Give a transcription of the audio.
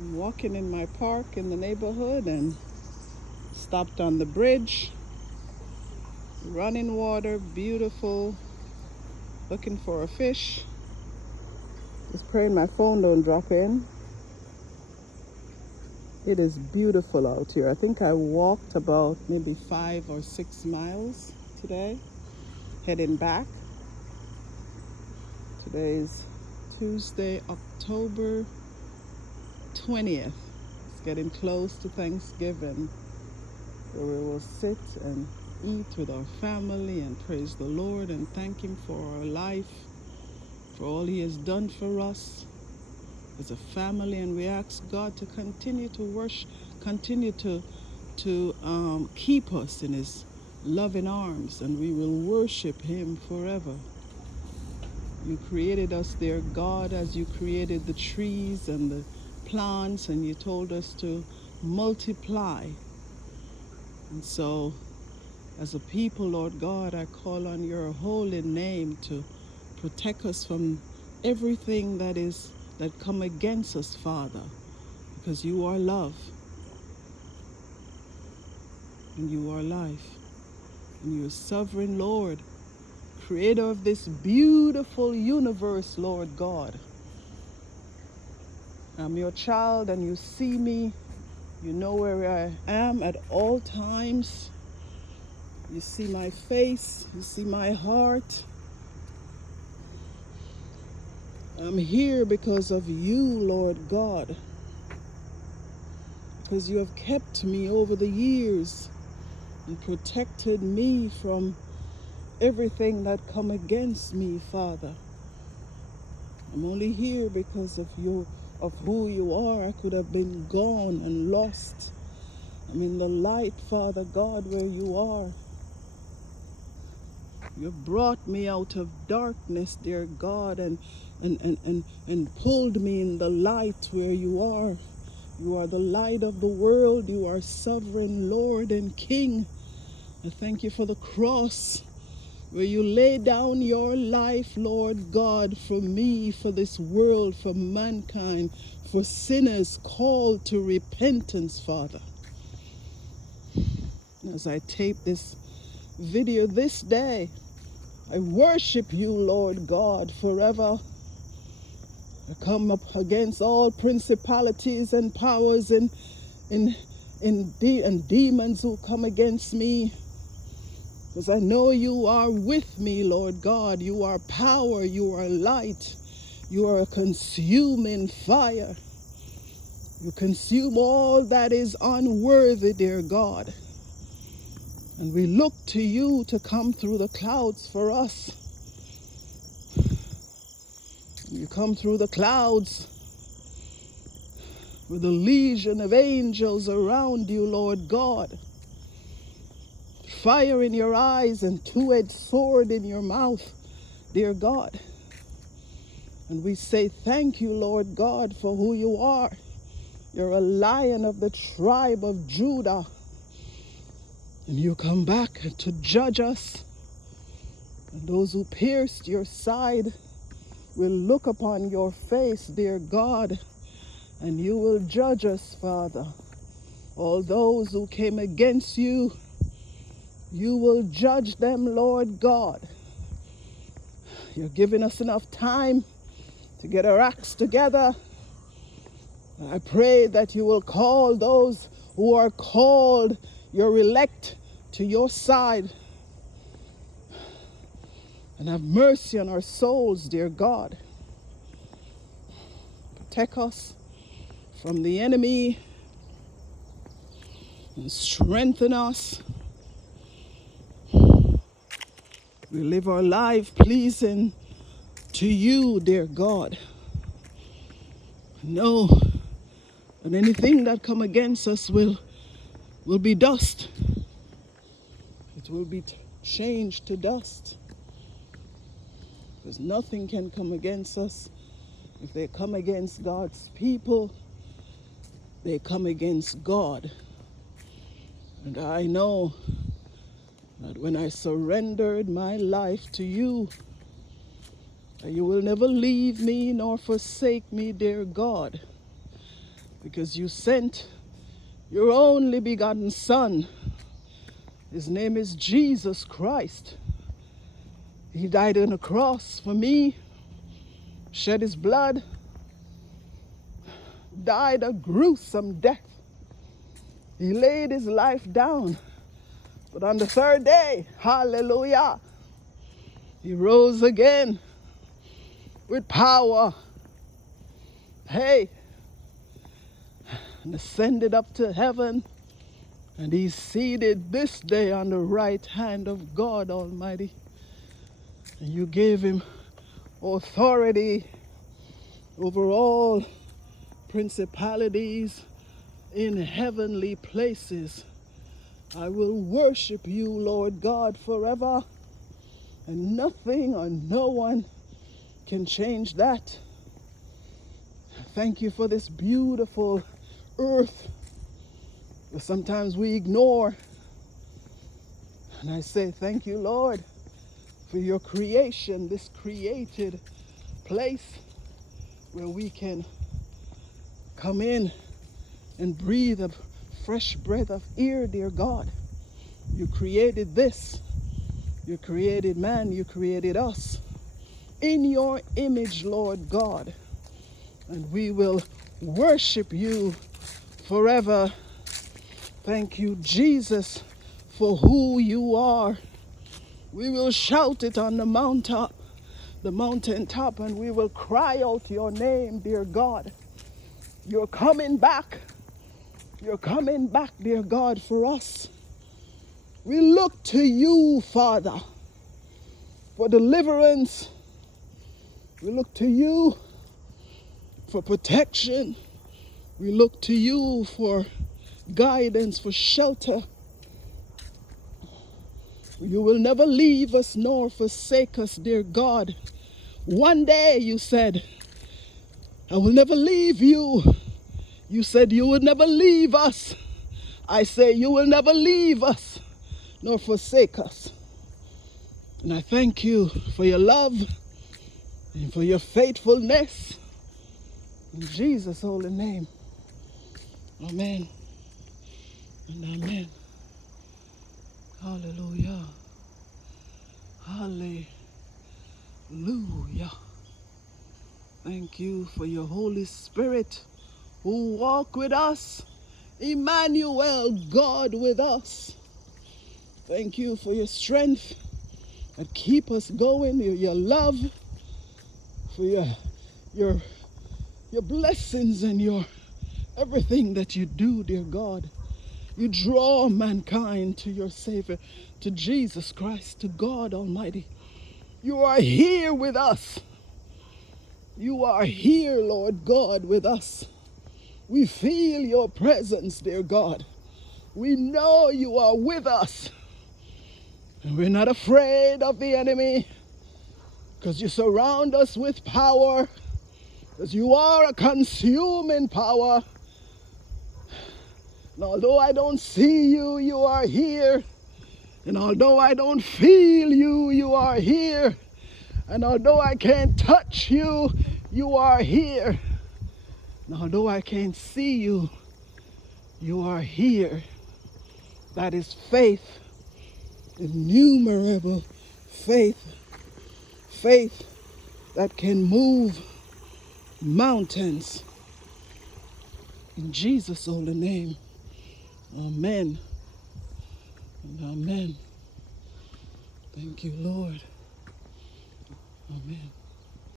I'm walking in my park in the neighborhood and stopped on the bridge. Running water, beautiful. Looking for a fish. Just praying my phone don't drop in. It is beautiful out here. I think I walked about maybe 5 or 6 miles today, heading back. Today is Tuesday, October 20th. It's getting close to Thanksgiving, where we will sit and eat with our family and praise the Lord and thank Him for our life, for all He has done for us as a family. And we ask God to continue to worship, continue to keep us in His loving arms, and we will worship Him forever. You created us, dear God, as you created the trees and the plants, and you told us to multiply. And so, as a people, Lord God, I call on your holy name to protect us from everything that come against us, Father, because you are love and you are life, and you are sovereign Lord, creator of this beautiful universe, Lord God. I'm your child and you see me. You know where I am at all times. You see my face, you see my heart. I'm here because of you, Lord God, because you have kept me over the years and protected me from everything that come against me, Father. I'm only here because of you, of who you are. I could have been gone and lost. I'm in the light, Father God, where you are. You brought me out of darkness, dear God, and pulled me in the light where you are. You are the light of the world. You are sovereign Lord and King. I thank you for the cross, where you lay down your life, Lord God, for me, for this world, for mankind, for sinners called to repentance, Father. As I tape this video this day, I worship you, Lord God, forever. I come up against all principalities and powers and demons who come against me, because I know you are with me, Lord God. You are power, you are light, you are a consuming fire. You consume all that is unworthy, dear God. And we look to you to come through the clouds for us. You come through the clouds with a legion of angels around you, Lord God. Fire in your eyes and two-edged sword in your mouth, dear God. And we say thank you, Lord God, for who you are. You're a lion of the tribe of Judah. And you come back to judge us. And those who pierced your side will look upon your face, dear God, and you will judge us, Father. All those who came against you, you will judge them, Lord God. You're giving us enough time to get our acts together. I pray that you will call those who are called, your elect, to your side. And have mercy on our souls, dear God. Protect us from the enemy and strengthen us. We live our life pleasing to you, dear God. Know that anything that come against us will be dust. It will be changed to dust. Because nothing can come against us. If they come against God's people, they come against God. And I know that when I surrendered my life to you, that you will never leave me nor forsake me, dear God. because you sent your only begotten Son. His name is Jesus Christ. He died on a cross for me, shed his blood, died a gruesome death. He laid his life down. But on the third day, hallelujah, he rose again with power. Hey, and ascended up to heaven. And he's seated this day on the right hand of God Almighty. And you gave him authority over all principalities in heavenly places. I will worship you, Lord God, forever. And nothing or no one can change that. Thank you for this beautiful earth that sometimes we ignore. And I say thank you, Lord, for your creation, this created place where we can come in and breathe a fresh breath of air, dear God. You created this. You created man. You created us in your image, Lord God. And we will worship you forever. Thank you, Jesus, for who you are. We will shout it on the mountaintop, and we will cry out your name, dear God. You're coming back. You're coming back, dear God, for us. We look to you, Father, for deliverance. We look to you for protection. We look to you for guidance, for shelter. You will never leave us nor forsake us, dear God. One day you said, I will never leave you. You said you would never leave us. I say you will never leave us nor forsake us. And I thank you for your love and for your faithfulness. In Jesus' holy name. Amen and amen. Hallelujah. Hallelujah. Thank you for your Holy Spirit who walk with us. Emmanuel, God with us. Thank you for your strength that keep us going, your love, for your blessings and your everything that you do, dear God. You draw mankind to your Savior, to Jesus Christ, to God Almighty. You are here with us. You are here, Lord God, with us. We feel your presence, dear God. We know you are with us. And we're not afraid of the enemy, because you surround us with power, because you are a consuming power. And although I don't see you, you are here. And although I don't feel you, you are here. And although I can't touch you, you are here. And although I can't see you, you are here. That is faith, innumerable faith. Faith that can move mountains. In Jesus' holy name, amen and amen. Thank you, Lord. Amen.